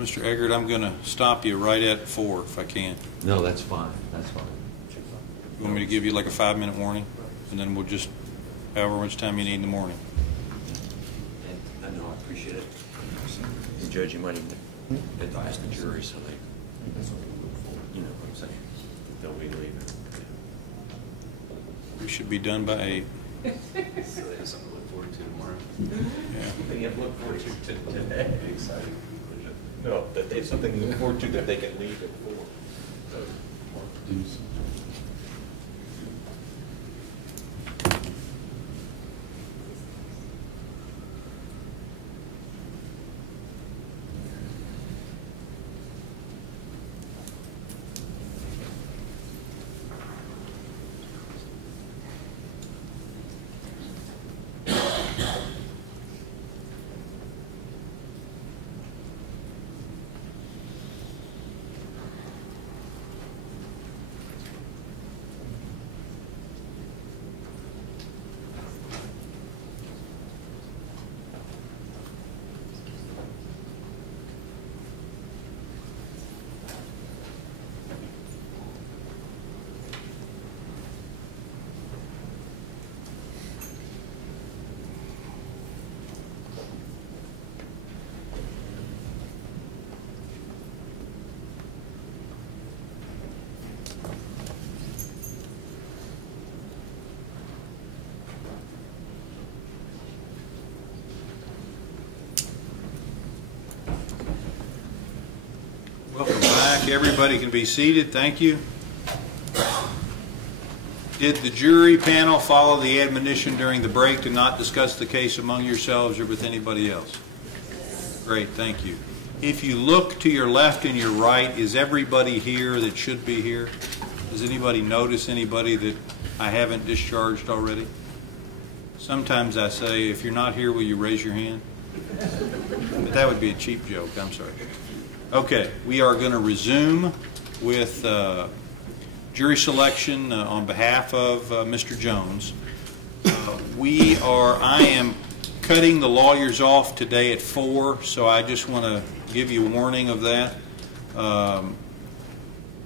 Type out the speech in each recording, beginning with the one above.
Mr. Eggert, I'm going to stop you right at 4 if I can. No, that's fine. That's fine. You want me to give you like a 5-minute warning? And then we'll just, however much time you need in the morning. And I know, I appreciate it. And Judge, you might even advise the jury so they, you know what I'm saying, don't we leave it. We should be done by 8. So they have something to look forward to tomorrow. Yeah. They have look forward to today. Exciting conclusion. No, that they have something to look forward to that they can leave at 4. So, Welcome back. Everybody can be seated. Thank you. Did the jury panel follow the admonition during the break to not discuss the case among yourselves or with anybody else? Great, thank you. If you look to your left and your right, is everybody here that should be here? Does anybody notice anybody that I haven't discharged already? Sometimes I say, if you're not here, will you raise your hand? But that would be a cheap joke, I'm sorry. Okay, we are going to resume with jury selection on behalf of Mr. Jones. I am cutting the lawyers off today at 4, so I just want to give you a warning of that.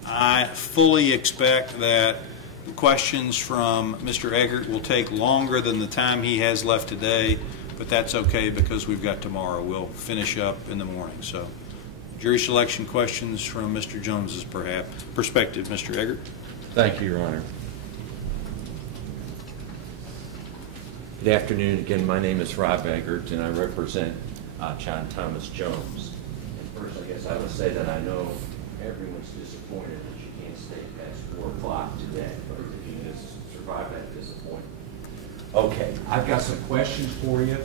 I fully expect that the questions from Mr. Eggert will take longer than the time he has left today, but that's okay because we've got tomorrow. We'll finish up in the morning. So, jury selection questions from Mr. Jones's perspective. Mr. Eggert. thank you, Your Honor. Good afternoon. Again, my name is Rob Eggert, and I represent John Thomas Jones. And first, I guess I would say that I know everyone's disappointed that you can't stay past 4 o'clock today, but if you just survive that disappointment. Okay, I've got some questions for you,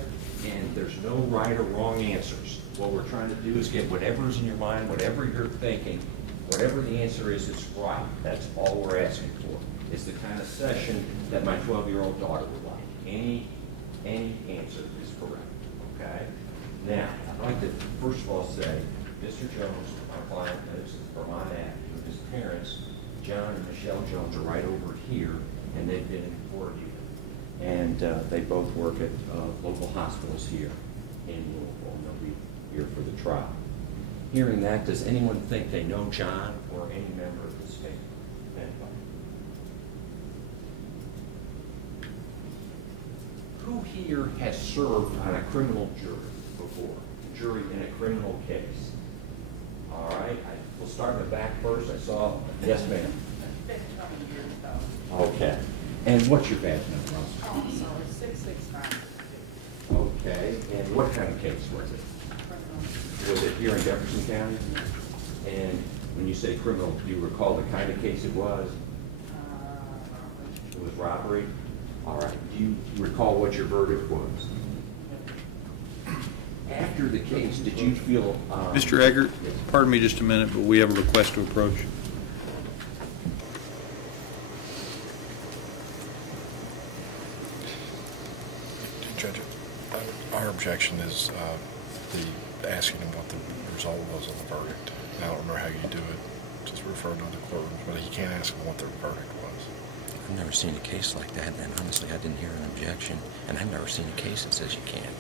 and there's no right or wrong answers. What we're trying to do is get whatever's in your mind, whatever you're thinking, whatever the answer is, it's right. That's all we're asking for. It's the kind of session that my 12-year-old daughter would like. Any answer is correct, okay? Now, I'd like to first of all say, Mr. Jones, my client, lives in Vermont Avenue with his parents. John and Michelle Jones are right over here, and they've been in court here. And they both work at local hospitals here in Louisville, and they'll be here for the trial. Hearing that, does anyone think they know John or any member of this family? Anybody? Who here has served on a criminal jury before? A jury in a criminal case? All right, we'll start in the back first. I saw, yes ma'am. Okay. And what's your badge number? Oh, sorry, 665. Okay, and what kind of case was it? Was it here in Jefferson County? And when you say criminal, do you recall the kind of case it was? It was robbery? All right, do you recall what your verdict was? After the case, did you feel... Mr. Eggert, pardon me just a minute, but we have a request to approach. Judge, our objection is the asking him what the result was of the verdict. I don't remember how you do it, just refer to the courtroom, but he can't ask him what the verdict was. I've never seen a case like that, and honestly, I didn't hear an objection, and I've never seen a case that says you can't.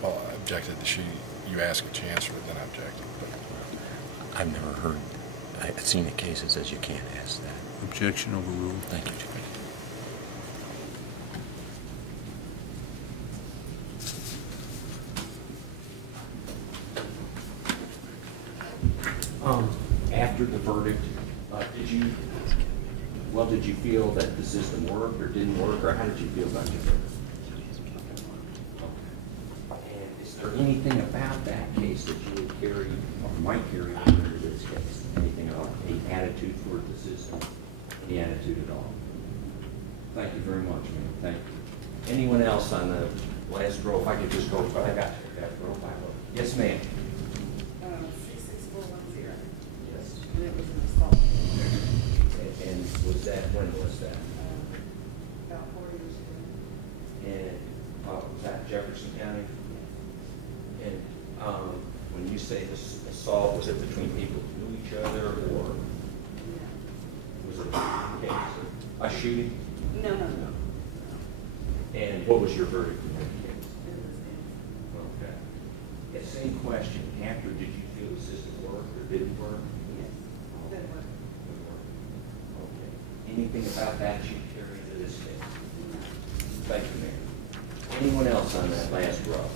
Well, I objected that you ask a chance, or then I objected. But I've never heard, I've seen a case that says you can't ask that. Objection overruled. Thank you, Judge. After the verdict, did you feel that the system worked or didn't work, or how did you feel about your verdict? And is there anything about that case that you would carry or might carry over into this case? Anything at all? Any attitude toward the system? Any attitude at all? Thank you very much, ma'am. Thank you. Anyone else on the last row? If I could just go, I got you. Row by row. Yes, ma'am. 66410. Yes. And it was an assault. And was that, when was that? About 4 years ago. And was that Jefferson County? And when you say this assault, was it between people who knew each other, or was it a shooting? No, no, no. And what was your verdict in that case? It was in. Okay. Yeah, same question. After, did you feel the system worked or didn't work? Yes. That was. Didn't work. Okay. Anything about that you carry into this case? Thank you, Mayor. Anyone else on that last row?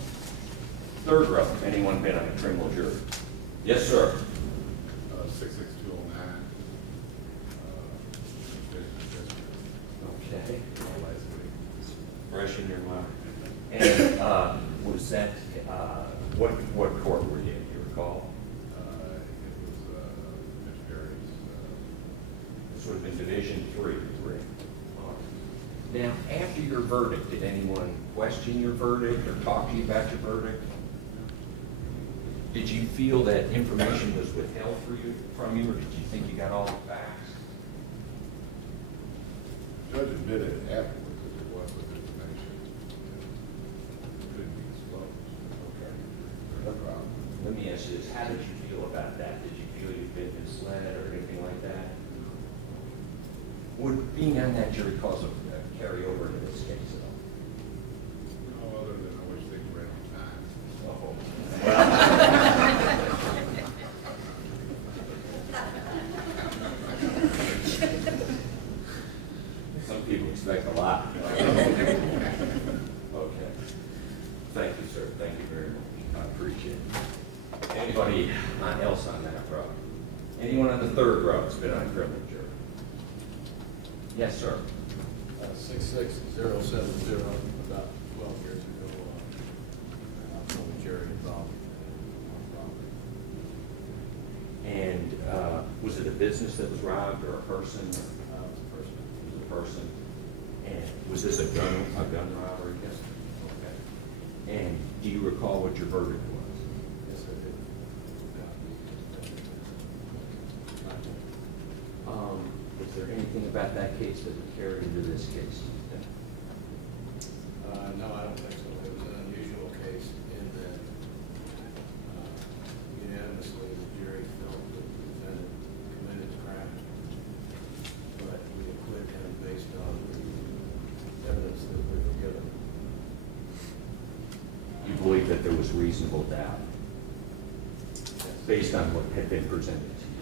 Third row. Anyone been on a criminal jury? Yes, sir. 66209. Okay. Last week. Fresh in your mind. And was that, what court were you in, do you recall? It was Mr. Perry's. This would have been Division 3. Now, after your verdict, did anyone question your verdict or talk to you about your verdict? Did you feel that information was withheld from you, or did you think you got all the facts? Judge admitted afterwards that there was some information that couldn't be disclosed. Okay. No problem. Let me ask you this. How did you feel about that? Did you feel you'd been misled or anything like that? Would being on that jury cause a carryover into this case at all? No, other than I wish they were on time. Some people expect a lot. Okay. Thank you, sir. Thank you very much. I appreciate it. Anybody else on that row? Anyone on the third row that's been on a criminal jury? Yes, sir. 66070, about 12 years ago, I was on the jury involved in robbery. And was it a business that was robbed or a person? It was a person. It was a person. And was this a gun robbery? Yes. Okay. And do you recall what your verdict was? Yes, I did. Is there anything about that case that would carry into this case? No, I don't think so. It was an unusual case in that unanimously the jury felt that the defendant committed the crime, but we acquitted him based on the evidence that we were given. You believe that there was reasonable doubt based on what had been presented to you?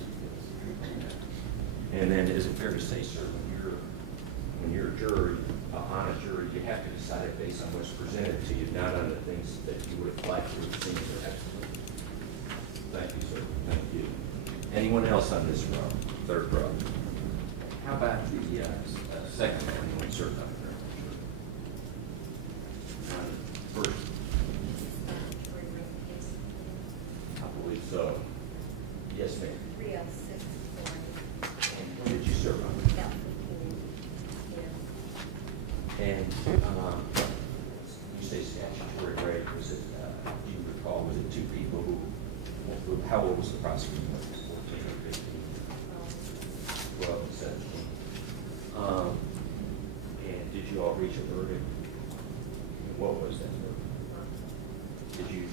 And then is it fair to say, sir, when you're a jury, on a jury, you have to decide it based on what's presented to you, not on the things that you would have liked to have seen as excellent? Thank you, sir. Thank you. Anyone else on this row, third row? How about the second row? Anyone served on the jury? First. I believe so. Yes, ma'am. 30640. And when did you serve on? About 15 years. And you say statutory rape, was it, do you recall, was it two people who, how old was the prosecutor? 14 or 15? 12 and 17. And did you all reach a verdict? And what was that verdict? Did you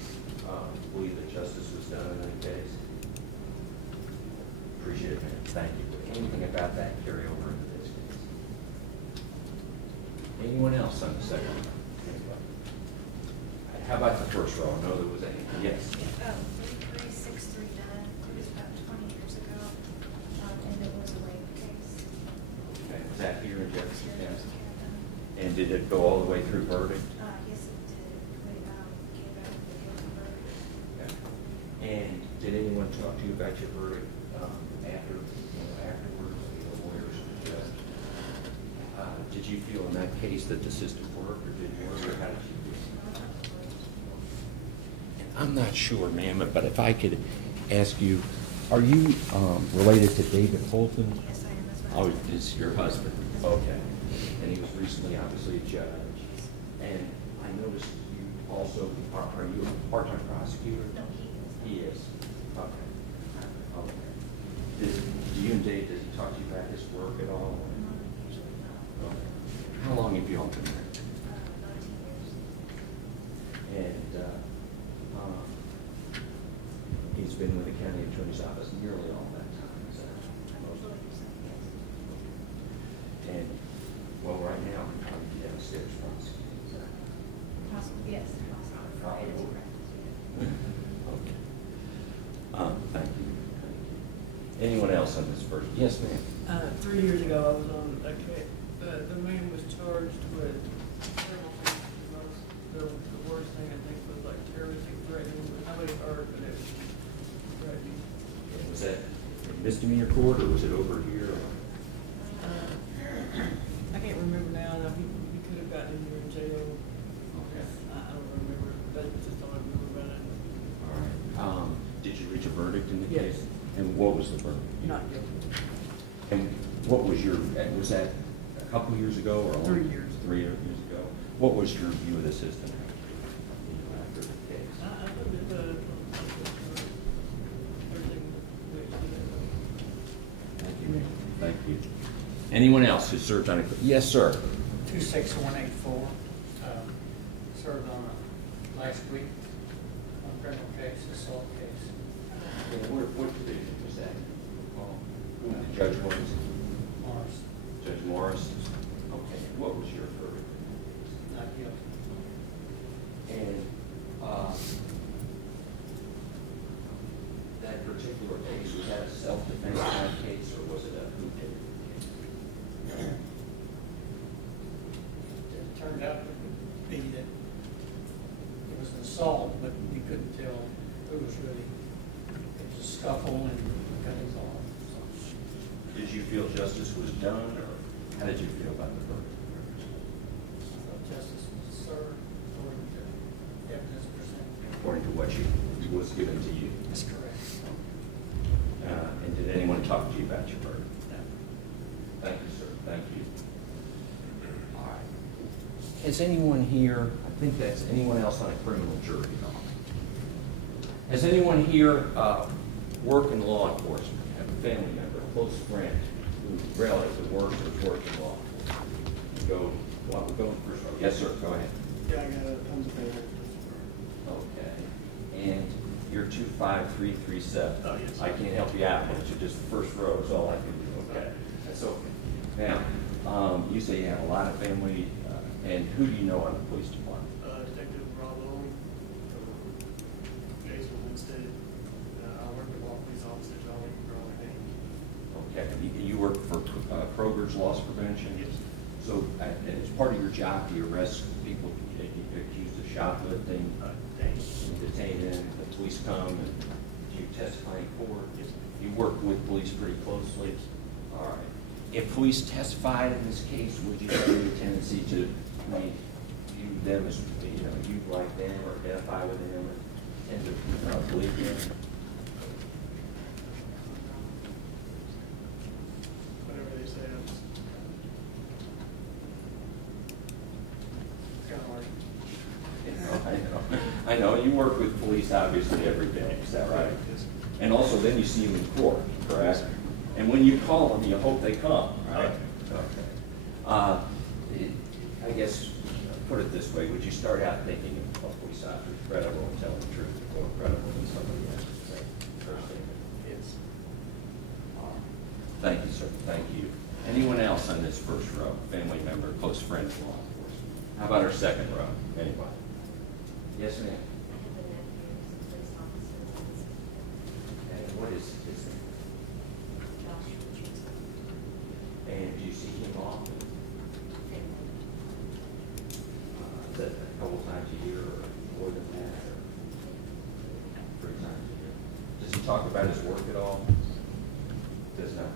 believe that justice was done in that case? Appreciate it, man. Thank you. Anything about that carry over into this case? Anyone else on the second row? Anybody? How about the first row? I know there was any. Yes. 33639. It was about 20 Jefferson County? And did it go all the way through verdict? Yes, it did. We came out with the guilty verdict. Okay. And did anyone talk to you about your verdict afterwards, the lawyers and the judge? Did you feel in that case that the system worked or didn't work, or how did you feel? And I'm not sure, ma'am, but if I could ask you, are you related to David Holton? Yes, I am as well. Oh, is your husband? Okay. And he was recently, obviously, a judge. And I noticed you also, are you a part-time prosecutor? No, he is. He is? Okay. Okay. Do you and Dave, does he talk to you about his work at all? No, usually not. Okay. How long have you all been married? About 2 years. And he's been with the county attorney's office nearly all that time, is that I most of believe it? so, yes. And, well, right now, I'm probably downstairs prosecuting, is that? Possibly, yes, possibly for editing practice, yeah. Okay. Thank you. Thank you. Anyone else on this first? Yes, ma'am. 3 years ago, I was on a case. The man was charged with several things. The worst thing I think was like terroristic threatening. Nobody heard, but it was threatening. And was that in misdemeanor court, or was it over here? I can't remember now. No, he could have gotten in here in jail. Okay. I don't remember. That's just all I remember about it. All right. Did you reach a verdict in the Yes. case? And what was the verdict? Not guilty. And what was was that a couple years ago or? 3 years. 3 years ago. What was your view of the system after the case? I looked at everything we did. Thank you, ma'am. Thank you. Anyone else who served on a, yes, sir. 26184, served on last week on a criminal case, assault case. What division was that? Who the judge was? Morris, Judge Morris? Okay. What was your verdict? not guilty. And that particular case, was that a self-defense kind of case, or was it a who did it case? It turned out to be that it was an assault, but we couldn't tell who was really, it was a scuffle and cuttings off. Did you feel justice was done, or how did you feel about the verdict? Justice was served according to evidence presented. According to what was given to you? That's correct. And did anyone talk to you about your verdict? No. Thank you, sir. Thank you. All right. Has anyone here, I think that's anyone else on a criminal jury at all? Has anyone here worked in law enforcement, have a family member, a close friend, who relative who works or worked in law enforcement? Go first. Yes, sir. Go ahead. Yeah, I got tons of family. Okay. And you're 25337. Oh, yes. I can't help you out, but you're just the first row is all I can do. Okay. That's okay. Now, you say you have a lot of family, and who do you know on the police department? Detective Rob Owen, Jason Winstead. I work with all police officers all over. Okay. You work for Kroger's Loss Prevention? Yes. So, and as part of your job, do you arrest people accused of shoplifting, and detain them, the police come, and do you testify in court? Yes. You work with police pretty closely? All right. If police testified in this case, would you have any tendency to view them as, you like them or identify with them and to believe them? Whatever they say, it's kind of hard. I know. You work with police obviously every day, is that right? Yes. And also then you see them in court, correct? And when you call them, you hope they come, right? Okay. I guess, put it this way, would you start out thinking of police officers credible and telling the truth, or credible than somebody else? First thing. Yes. Thank you, sir. Thank you. Anyone else on this first row? Family member, close friend of law enforcement? How about our second row? Anybody? Yes, ma'am. I have a nephew who's a police officer. And what is his name? Josh Richardson. And do you see him often? talk about his work at all? Does not.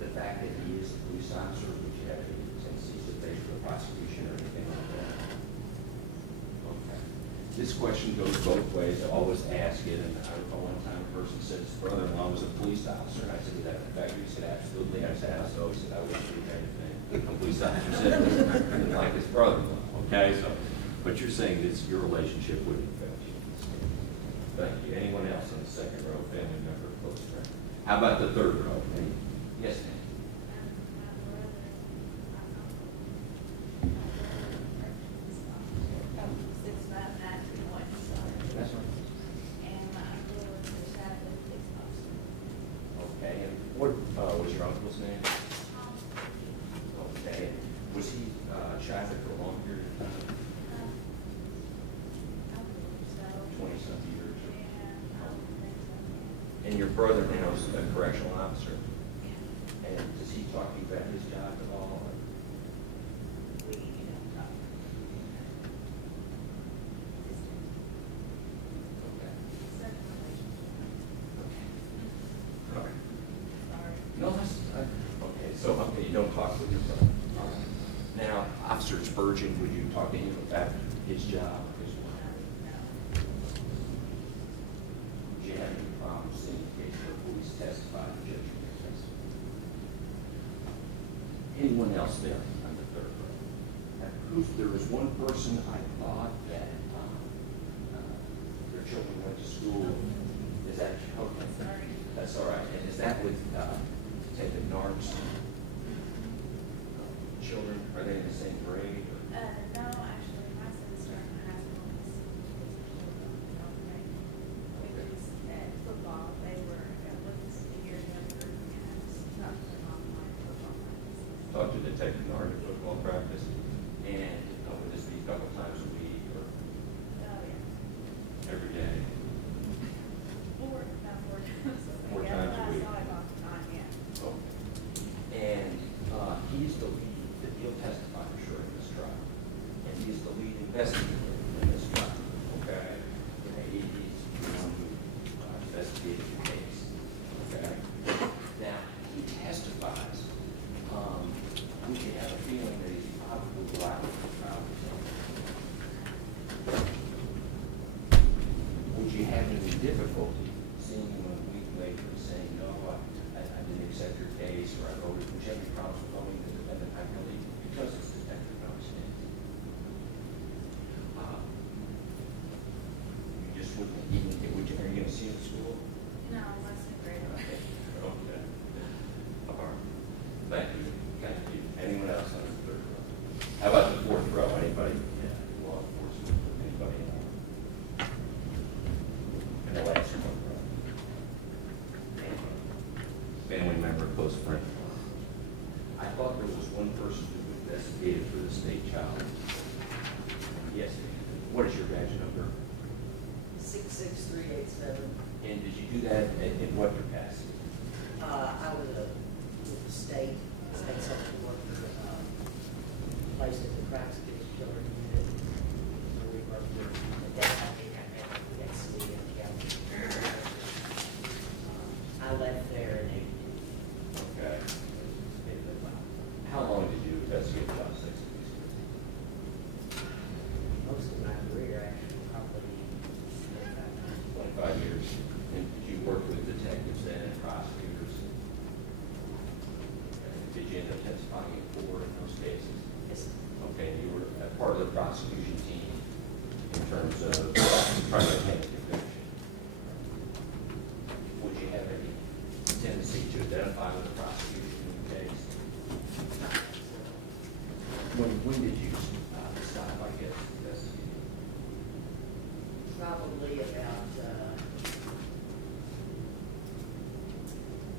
The fact that he is a police officer, would you have any tendencies to face for the prosecution or anything like that? Okay. This question goes both ways. I always ask it, and I recall one time a person said his brother-in-law was a police officer, and I said, "Is that a fact?" He said, "Absolutely." I said, "How so?" He said, "I wouldn't do anything." A police officer said he didn't like his brother-in-law. Okay, so, but you're saying this, your relationship wouldn't affect you. Thank you. Anyone else on the second row, family member, close friend? How about the third row? Yes, ma'am. That's right. And my uncle was a shadow police officer. Okay, and what was your uncle's name? Okay, was he shackled for a long period of time? 20-some years? And your brother now is a correctional officer? And does he talk to you about his job at all? We don't talk. Okay. Certain relationship. All right. Sorry. No, that's, okay, so, okay, you don't talk with your brother. All right. Now, Officer Spurgeon, would you talk to him about his job, his work? Would you have any problems in case the police testify or judge your testimony? Anyone else there on the third row? There was one person I thought that their children went to school. Is that, okay, Sorry. that's all right. And is that with, take the NARCS children? Are they in the same grade? Or? No, actually, my son's starting high school. His was at football. They were at least a year younger, and I was talking to them online football practice. Talk to Detective NARCS at football practice. And would this be a couple times a week or Oh, yeah. every day? About 4 times a week. Four times a week. I saw him all the time, yeah. Okay. And he's the lead, he'll testify, I'm sure, in this trial. And he's the lead investigator in this trial, okay? And he's the one who investigated the case, okay? Now, he testifies. Would you have a feeling that he's probably liable for trial? Would you have any difficulty seeing him a week later and saying, "No, I didn't accept your case," or "I voted"? Would you have any problems with knowing the defendant? I believe because it's Detective NARCS. You just wouldn't even, are you going to see him at school? No, less than grade. Okay. Okay. All right. Thank you. Thank you. Anyone else on the third row? How about the fourth row? Anybody? Yeah, law enforcement. Anybody? And the last one, row. Family member, close friend. I thought there was one person who investigated for the state child. Yes. What is your badge number? 66387. And did you do that in what capacity? I was with the state social worker, placed at the Cracks Against Children unit. So we worked with the deputy at city and county. I left there in April. Okay. How long did you investigate child sex abuse? Most of my career, actually, probably 25 years. And did you work with detectives then and prosecutors? Did you end up testifying in court in those cases? Yes. Okay, you were a part of the prosecution team in terms of trying to obtain a conviction. Would you have any tendency to identify with the prosecution in the case? When did you stop, I guess, investigating? Probably about,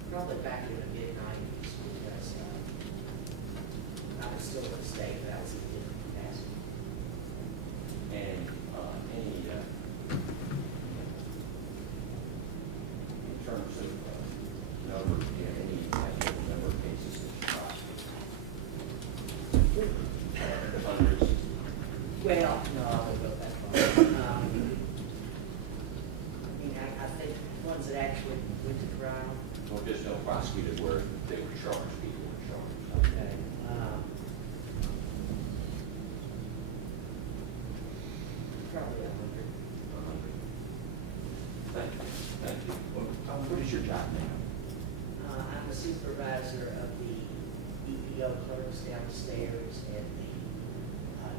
probably back in the mid-90s, because I was still in the state, but I was in different capacity. And any, in terms of number, any actual number of cases that you prosecuted? Hundreds? Well, no, I won't go that far. I mean, I think to trial. Well, there's no prosecuted where they were charged, people were charged. Okay. Probably 100. Thank you, thank you. What is your job now? I'm the supervisor of the EPO clerks downstairs and the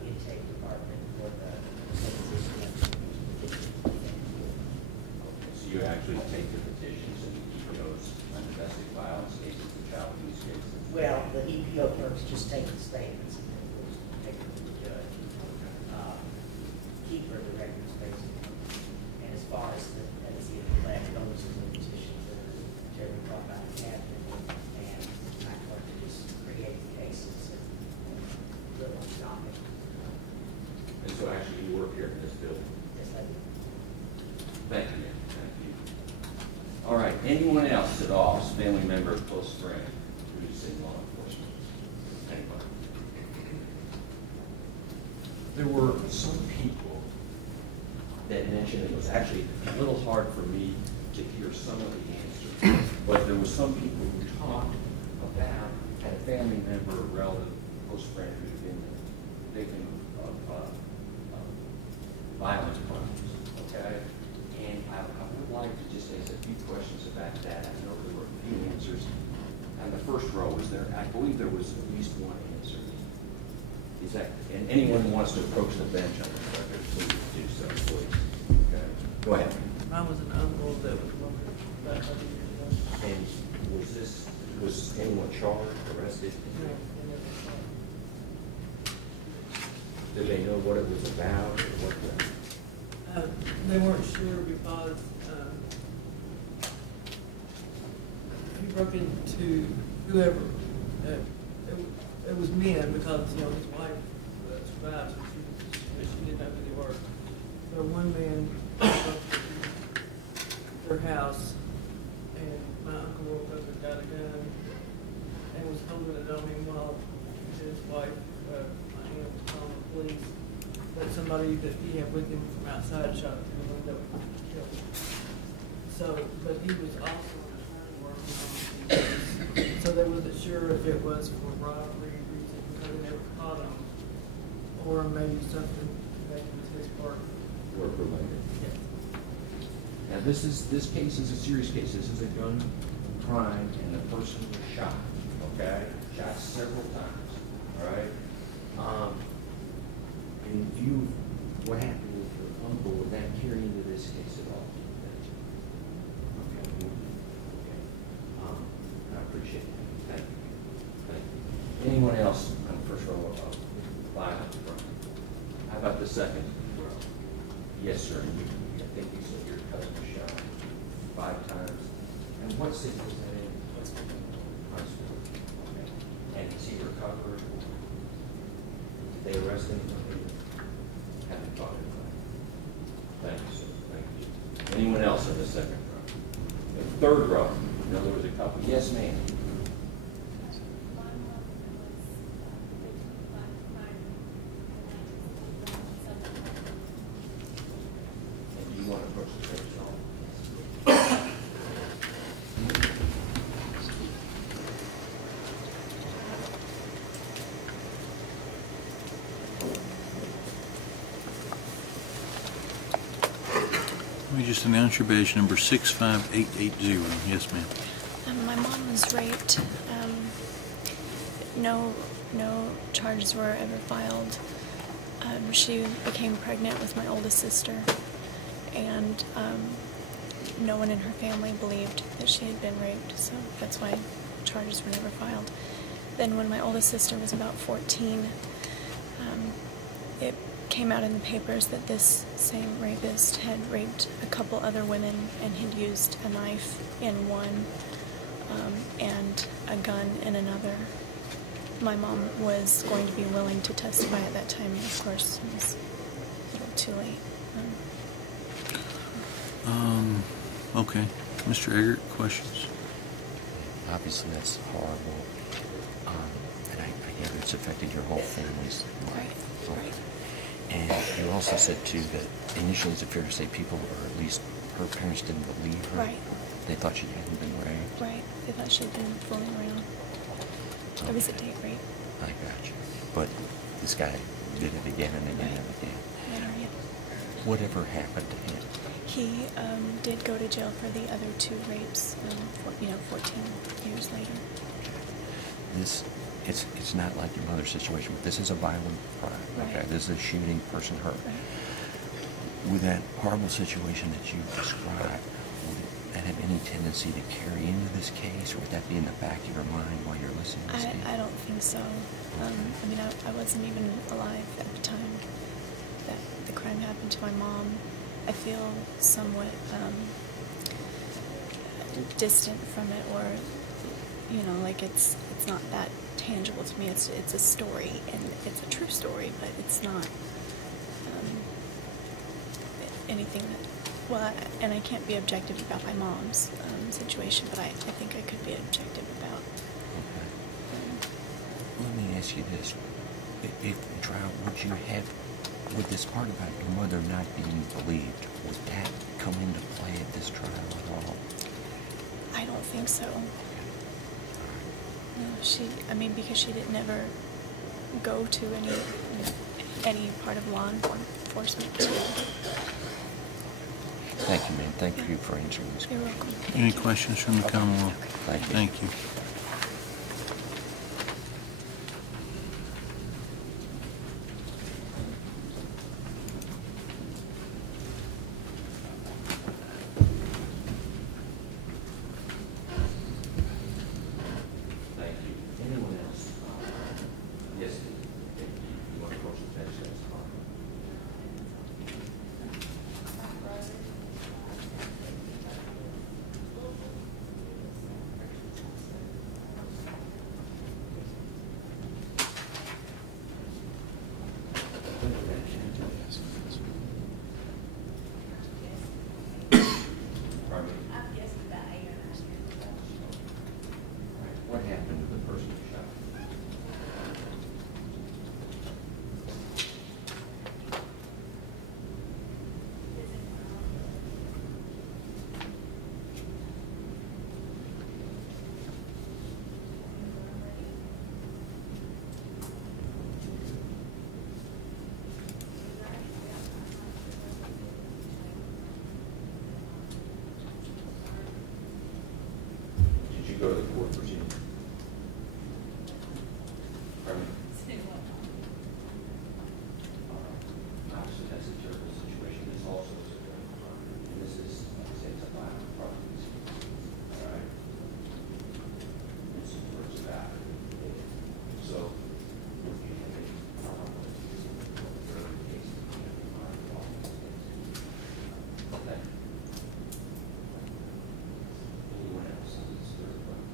intake department for the So you actually take the petitions and keep those on domestic violence cases and child abuse cases? Well, the EPO clerks just take the statements and then we'll take them to the judge. Keep her the records basically. And as far as the left, those are the petitions that Jerry brought by the cabinet, and I clerk to just create the cases and little docket. And so actually you work here in this building? Yes, I do. Thank you, thank you. All right, anyone else at all, family member, close friend, who's in law enforcement? Anybody? There were some people that mentioned, it was actually a little hard for me to hear some of the answers, but there were some people who talked about, had a family member, a relative, close friend who had been a victim of violent crimes, okay? And I would like to just ask a few questions about that. I know there were a few answers. And the first row was there, I believe there was at least one answer. Is that, and anyone who wants to approach the bench on the record, please do so, please. Okay. Go ahead. Mine was an uncle that was murdered about 100 years ago. And was anyone charged, arrested? No, they never saw it. Did they know what it was about or what the? They weren't sure because he broke into whoever. It was men because his wife survived, so she didn't know who they were. So one man broke into their house, and my uncle woke up and got a gun and was holding it on him while his wife, my aunt, was calling the police. But somebody that he had with him from outside shot through the window and killed him. So, but he was also an attorney working on the case. So they wasn't sure if it was for robbery reason because they never caught him, or maybe something connected with his part. Work related. Yeah. Now this case is a serious case. This is a gun crime and the person was shot, okay? Shot several times, all right? And what happened with your uncle, would that carry into this case at all? Okay. Okay. I appreciate that. Thank you. Thank you. Anyone else on the first row of violence front? How about the second row? Yes, sir. I think you said your cousin was shot 5 times. And what city was that in? Huntsville. Okay. And is he recovered? Did they arrest him? Haven't thought of that. Thank you, sir. Thank you. Anyone else in the second row? The third row. No, there was a couple. Yes, ma'am. And do you want to approach the first row? Let me just announce your badge number 65880. Yes, ma'am. My mom was raped. No charges were ever filed. She became pregnant with my oldest sister, and no one in her family believed that she had been raped, so that's why charges were never filed. Then when my oldest sister was about 14, it came out in the papers that this same rapist had raped a couple other women and had used a knife in one and a gun in another. My mom was going to be willing to testify at that time, and of course it was a little too late. Okay. Mr. Eggert, questions? Obviously, that's horrible. And I hear it's affected your whole family's life. Right. And you also said, too, that initially, is it fair to say people, or at least her parents, didn't believe her? Right. They thought she hadn't been raped? Right. They thought she'd been fooling around. It was a date rape. I got you. But this guy did it again and again and again. Yeah. Whatever happened to him? He did go to jail for the other 2 rapes, 14 years later. It's not like your mother's situation, but this is a violent crime. Okay, Right. this is a shooting, person hurt. Right. With that horrible situation that you described, would that have any tendency to carry into this case, or would that be in the back of your mind while you're listening to this case? I don't think so. I mean, I wasn't even alive at the time that the crime happened to my mom. I feel somewhat distant from it, or like it's not that tangible to me. It's a story, and it's a true story, but it's not anything that. And I can't be objective about my mom's situation, but I think I could be objective about. Okay. Let me ask you this: if in trial, would this part about your mother not being believed, would that come into play at this trial at all? I don't think so. No, because she didn't ever go to any part of law enforcement. Thank you, ma'am. Thank you for answering this You're question. welcome. Any questions from the Commonwealth? Thank you. Thank you. Thank you. Anyone else? Yes, you want to approach the bench? That's fine. Pardon me? I'm guessing about 8 or 9 years ago. What happened to the person who shot? Did you go to the court proceeding? Pardon me? Obviously, that's a terrible situation. This also is a terrible crime. And this is, like I say, it's a violent crime. All right? It's a first back. So, if you have any problem with the case, you have to find a law. Okay. Anyone else on this third one?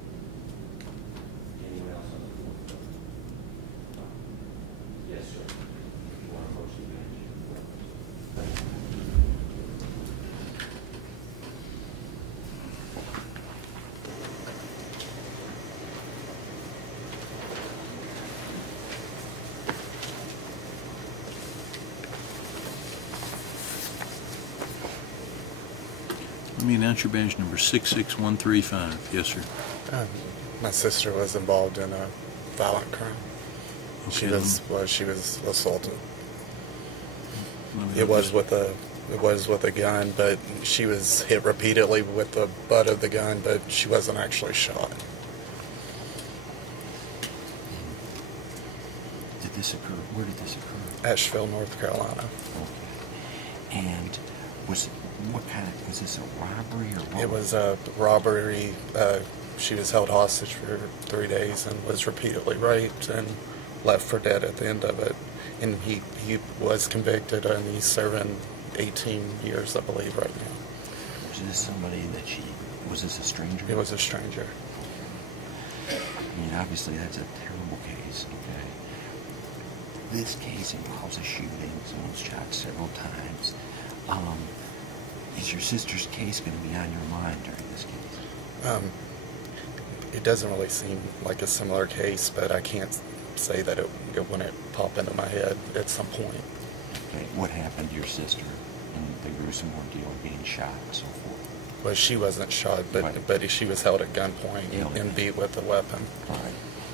Anyone else on the fourth one? Yes, sir. If you want to approach the bench. Let me announce your badge number 66135. Yes, sir. My sister was involved in a violent crime. She Okay, was assaulted. let me- It was with a gun, but she was hit repeatedly with the butt of the gun, but she wasn't actually shot. Did this occur? Where did this occur? Asheville, North Carolina. Okay. And was this a robbery or what? It was a robbery. She was held hostage for 3 days and was repeatedly raped and left for dead at the end of it. And he was convicted, and he's serving 18 years, I believe, right now. Was this somebody that was this a stranger? It was a stranger. I mean, obviously that's a terrible case, okay? This case involves a shooting. Someone's shot several times. Is your sister's case going to be on your mind during this case? It doesn't really seem like a similar case, but I can't say that it wouldn't pop into my head at some point. Okay, what happened to your sister in the gruesome ordeal of being shot and so forth? Well, she wasn't shot, but Right. but she was held at gunpoint Yeah. and beat with a weapon. Right.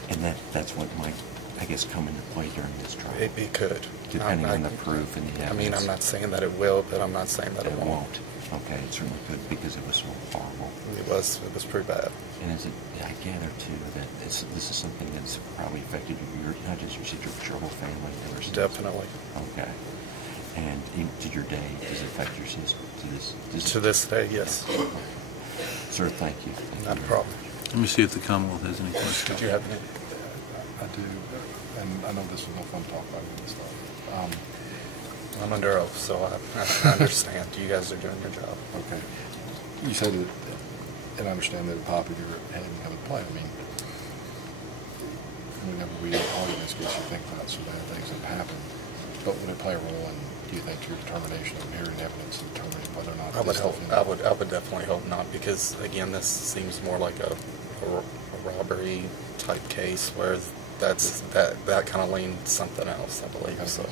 And that's what might, I guess, come into play during this trial. It could. Depending on the proof and the I evidence. mean, I'm not saying that it will, but I'm not saying that it It won't. won't. Okay, it certainly could because it was so horrible. It was pretty bad. And is it, I gather too that this is something that's probably affected your, not just your whole family ever since. Definitely. Okay. And to your day, does it affect your sister? To this day, yes. Sir, thank you. Not a problem. Let me see if the Commonwealth has any questions. Did you have any? I do, and I know this was no fun talking about this stuff. I'm under oath, so I understand. You guys are doing your job. Okay. You said that, and I understand that a popular hadn't come into play. I mean, whenever we argue this case, you think about some bad things that have happened. But would it play a role in, do you think, your determination of hearing evidence and determining whether or not I would this hope. whole thing- I would definitely hope not, because again, this seems more like a robbery type case, where that kind of leans something else, I believe. Okay. So.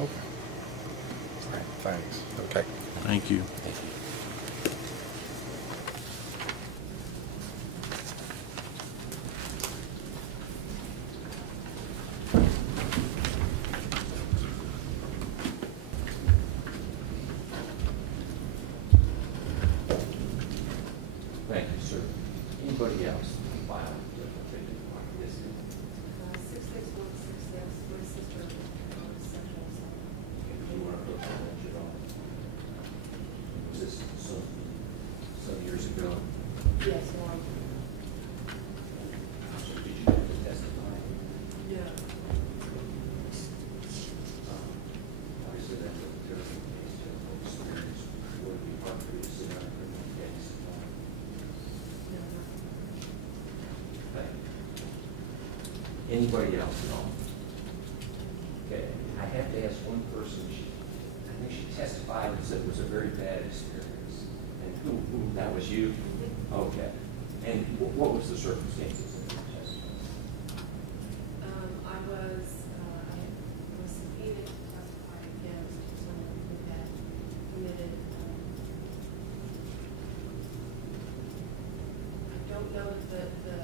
Okay. All right. Thanks. Okay. Thank you. Thank you. Thank you, sir. Anybody else file this? 66166, my sister was sexual assault. Do you want to put that at all? Was this some years ago? Yes, long. So did you have to testify? Yeah. Obviously, that's a terrible case, terrible experience. Would it be hard for you to sit down and criminal case? Thank you. Anybody else at all? Okay, I have to ask one person. I think she testified and said it was a very bad experience. And who that was you? Okay. And what was the circumstances of your testimony? I was subpoenaed to testify against someone who had committed, I don't know that the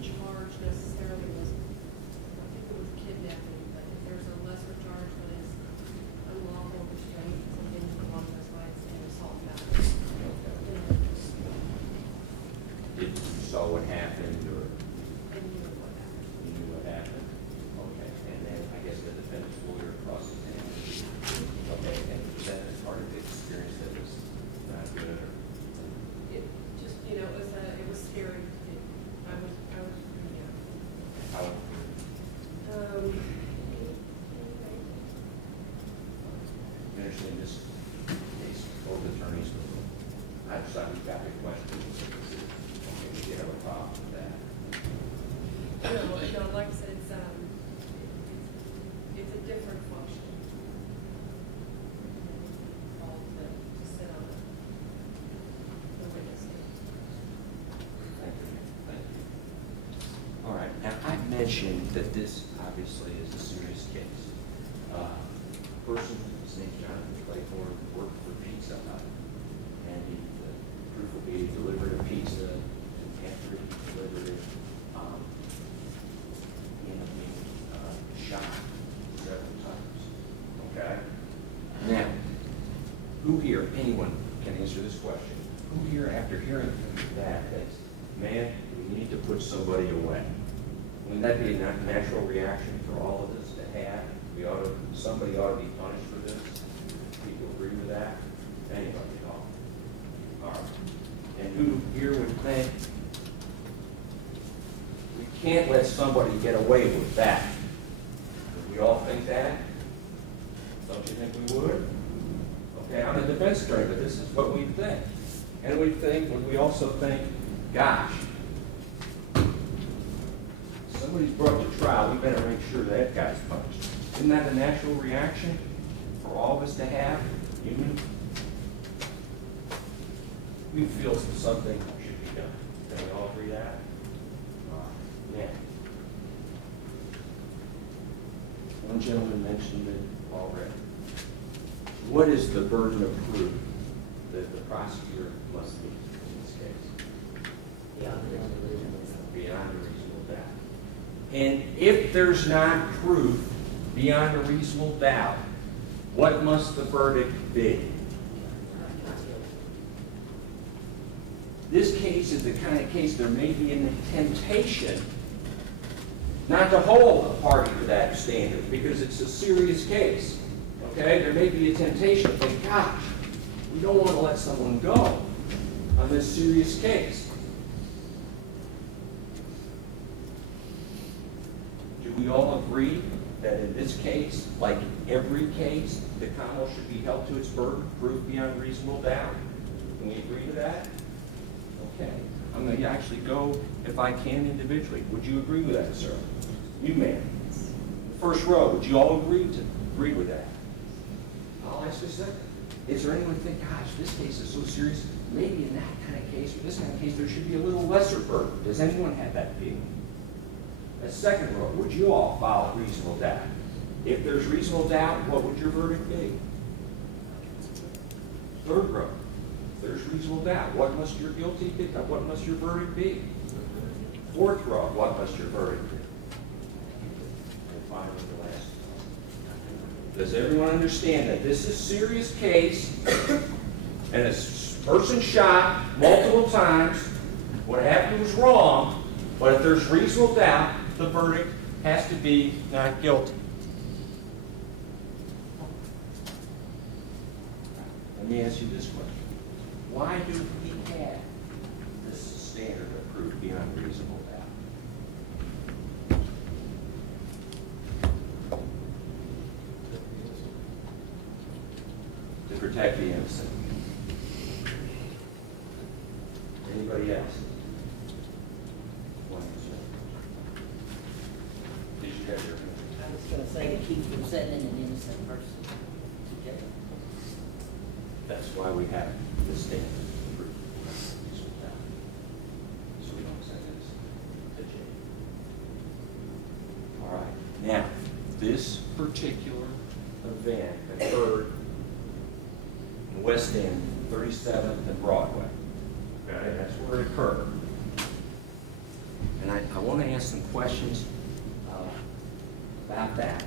charge necessarily was, I think it was kidnapping, but if there's a lesser charge that is unlawful restraint, something along those lines, and assault matter. Did you saw what happened, or And you know what happened. you knew what happened? Okay, and then I guess the defense lawyer cross-examined you. Okay, and was that part of the experience that was not good, or? It just, it was scary. I was pretty young. How? Finishing this case, both attorneys, I decided we've got the questions. Okay, we have a problem with that. Like I said, it's a different function. To sit on the witness stand. Thank you. Thank you. All right. Now, I mentioned that this obviously is a serious case. A person, his name's Jonathan Claythorne, worked for Pizza Hut. And the proof will be he delivered a pizza, and after he delivered it, he ended up being shot several times. Okay? Now, who here, anyone can answer this question, who here, after hearing that, thinks, man, we need to put somebody away? Wouldn't that be a natural reaction for all of us to have? Somebody ought to be punished for this. People agree with that? Anybody at all? All right. And who here would think we can't let somebody get away with that? Would we all think that? Don't you think we would? Okay, I'm a defense attorney, but this is what we think. And we also think, gosh, somebody's brought to trial, we better make sure that guy's punished. Isn't that a natural reaction for all of us to have? Human? We feel something should be done. Can we all agree that? Yeah. One gentleman mentioned it already. What is the burden of proof that the prosecutor must meet in this case? Beyond a reasonable doubt. Beyond a reasonable doubt. And if there's not proof beyond a reasonable doubt, what must the verdict be? This case is the kind of case there may be a temptation not to hold a party to that standard because it's a serious case. Okay? There may be a temptation to think, gosh, we don't want to let someone go on this serious case. Do we all agree that in this case, like every case, the Commonwealth should be held to its burden of proof beyond reasonable doubt? Can we agree to that? Okay. I'm going to actually go, if I can, individually. Would you agree with that, sir? You, ma'am. First row, would you all agree with that? I'll ask a second. Is there anyone who think, gosh, this case is so serious, maybe in that kind of case, or this kind of case, there should be a little lesser burden? Does anyone have that feeling? A second row, would you all follow reasonable doubt? If there's reasonable doubt, what would your verdict be? Third row, if there's reasonable doubt, what must your guilty be? What must your verdict be? Fourth row, what must your verdict be? And finally, the last row. Does everyone understand that this is a serious case and a person shot multiple times? What happened was wrong, but if there's reasonable doubt, the verdict has to be not guilty. Let me ask you this question. Why do we have this standard of proof beyond reasonable doubt? To protect the innocent. Anybody else? I was going to say to keep from sending an innocent person to jail. That's why we have this standard of proof beyond reasonable doubt. So we don't send innocent to jail. All right. Now, this particular event occurred in West End, 37th and Broadway. Okay, that's where it occurred. And I want to ask some questions about that.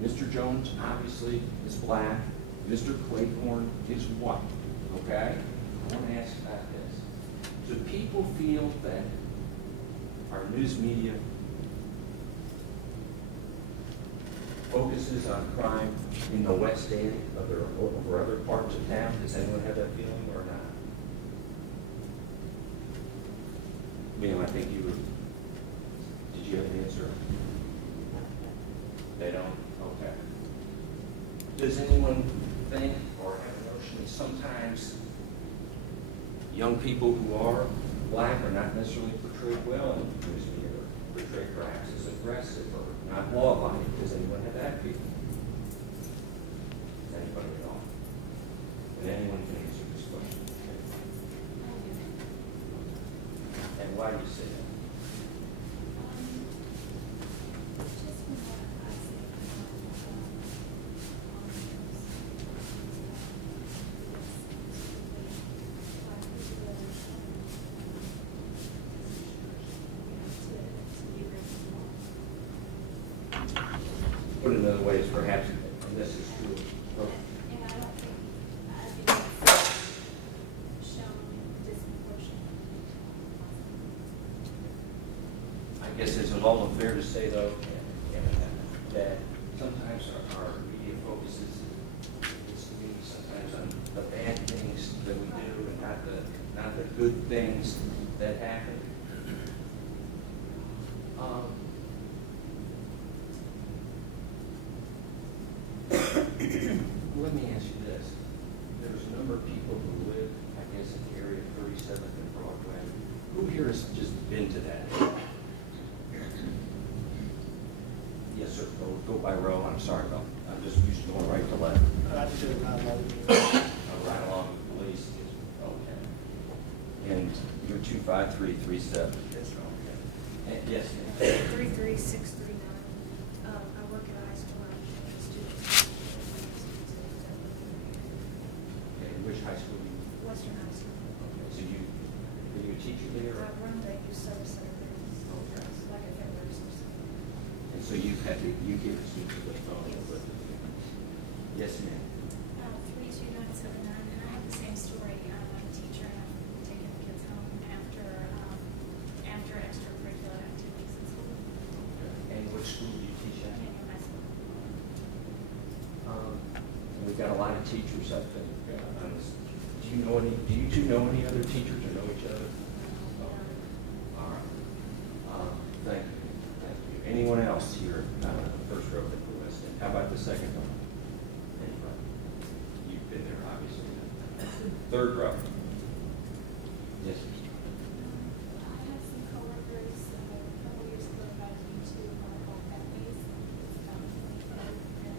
Mr. Jones obviously is black. Mr. Claiborne is white. Okay? I want to ask about this. Do people feel that our news media focuses on crime in the West End or other parts of town? Does anyone have that feeling or not? Ma'am, I think you would. Did you have an answer? They don't? Okay. Does anyone think or have a notion that sometimes young people who are black are not necessarily portrayed well in the news media, or portrayed perhaps as aggressive or not law-abiding? Does anyone have that feeling? Anybody at all? And anyone can answer this question. And why do you say that? Put in other ways, perhaps, and this is true. And I don't think, it's shown disproportionate. I guess it's all fair to say, though, that sometimes our media focuses, it's to me, sometimes on the bad things that we do and not the good things that happen. Let me ask you this. There's a number of people who live, I guess, in the area of 37th and Broadway. Who here has just been to that? Yes, sir. Go by row. I'm sorry, Bill. I'm just used to going right to left. Right along with police. Okay. And you're 25337. Yes, sir. Okay. And yes, ma'am. 33639. I work at a high school. I'm a student. high school? Western High School. Okay, so are you a teacher there? I run the youth service center there. Okay. Like a temporary source. And so you give the students a phone with you? Yes, ma'am. 32979, and I have the same story. I'm a teacher, and I'm taking the kids home after extracurricular activities in school. And which school do you teach at? Canyon High School. We've got a lot of teachers, I think. Do you two know any other teachers or know each other? All right. Thank you. Anyone else here? First row that we're listening. How about the second one? Anybody? You've been there, obviously. Third row. Yes, sir. I have some coworkers a couple years ago got into called Bethany's. It's about 25 and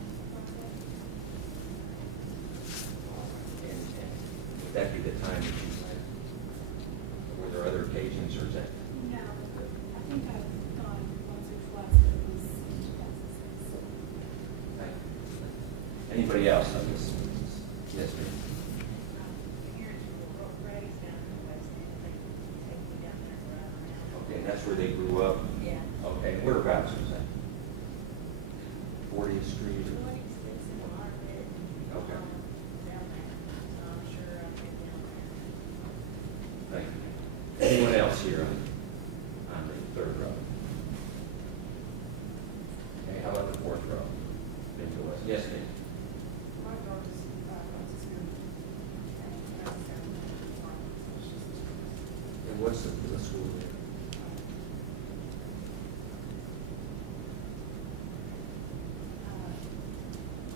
Would that be the time that you went? Were there other occasions, or is that? no, I think I've gone once or twice, but it was in 2006. Thank you. Anybody else on this? Yes, ma'am. Okay, and that's where they grew up? Yeah. Okay, and whereabouts was that? 40th Street? Okay. Thank you. Anyone else here on the third row? Okay, how about the fourth row? Yes, ma'am. My daughter's runs a school. And what's the school there?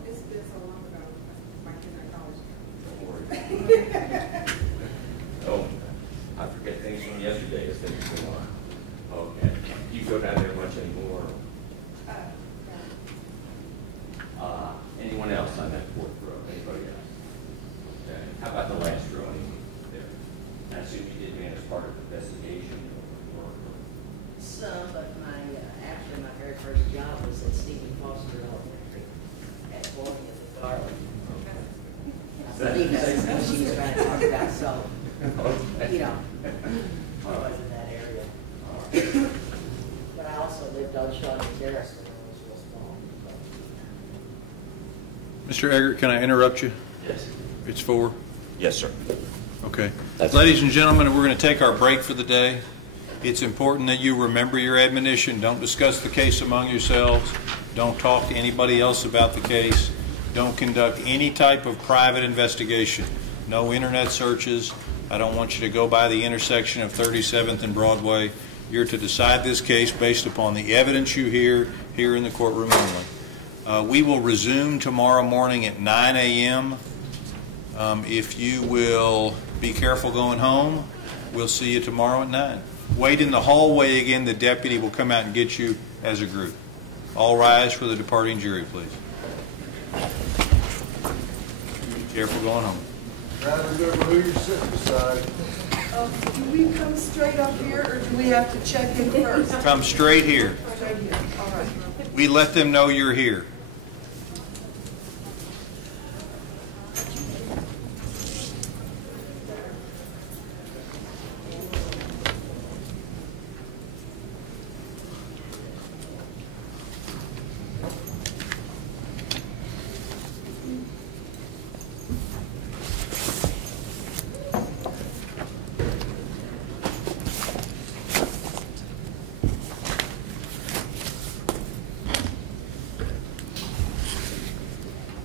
It's been so long ago, my kids are in college. Don't worry. Oh, I forget things from yesterday as things go on. Okay. Do you go down there much anymore? Anyone else on that fourth row? Anybody else? Okay. How about the last row? Anyone there? I assume you did man as part of the investigation or Some, but actually my very first job was at Stephen Foster Elementary at 40th and Garland. I believe that's what she was trying to talk about, so, you know, I was in that area. But I also lived on Shawnee Terrace when I was real small. Mr. Eggert, can I interrupt you? Yes. It's 4? Yes, sir. Okay. That's Ladies and gentlemen, we're going to take our break for the day. It's important that you remember your admonition. Don't discuss the case among yourselves. Don't talk to anybody else about the case. Don't conduct any type of private investigation. No internet searches. I don't want you to go by the intersection of 37th and Broadway. You're to decide this case based upon the evidence you hear here in the courtroom only. We will resume tomorrow morning at 9 a.m. If you will be careful going home, we'll see you tomorrow at 9. Wait in the hallway again. The deputy will come out and get you as a group. All rise for the departing jury, please. Careful going home. Rather remember who you're sitting beside. Do we come straight up here, or do we have to check in first? Come straight here. Straight here, all right. We let them know you're here.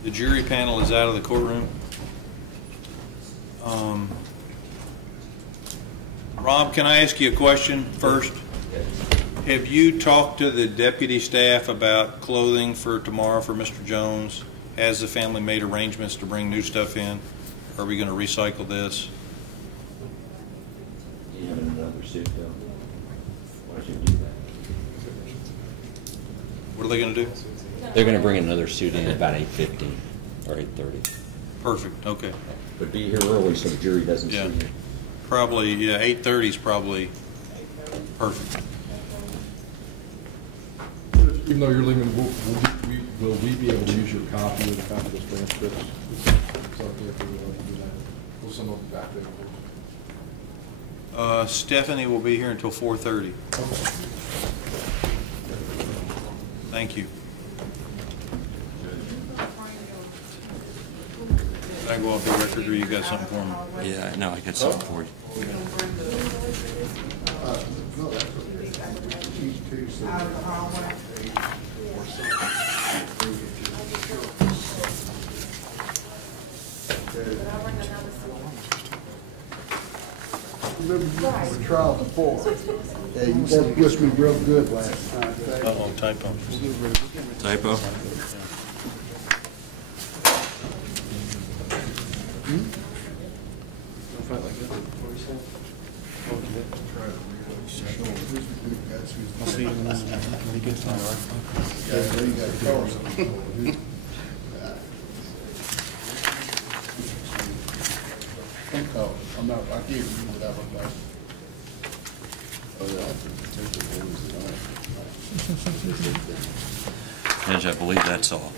The jury panel is out of the courtroom. Rob, can I ask you a question first? Have you talked to the deputy staff about clothing for tomorrow for Mr. Jones? Has the family made arrangements to bring new stuff in? Are we going to recycle this? you have another suit though? Why don't you do that? What are they going to do? They're going to bring another suit in about 8:15 or 8:30. Perfect, okay. But be here early so the jury doesn't Yeah. see you. Probably, yeah, 8:30 is probably perfect. Even though you're leaving, will we be able to use your copy of the transcripts? So if we have to do that, we'll So some of them back there. Stephanie will be here until 4:30. Thank you. Can I go off the record, or you got something for me? Yeah, no, I got something for you. No, that's okay. She's too, so. Remember you were trial before. Yeah, you worked with me real good last time. Uh-oh, typo. Typo? I'll see you when he gets on. Yeah, there you got cars. Oh, I'm not, I can't read without my glasses. Oh, yeah, I can take the boys Judge, I believe that's all.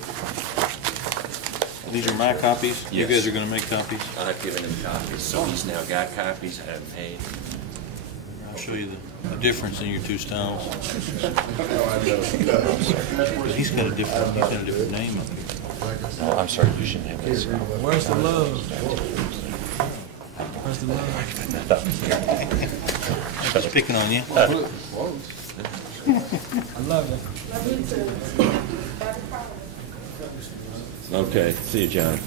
These are my copies? You Yes. guys are going to make copies? I've given him copies, so he's now got copies, I haven't paid. I'll show you the difference in your two styles. He's got a different name up here. Oh, I'm sorry, you shouldn't have this. Where's the love? Where's the love? Just picking on you. I love it. Okay, see you, John.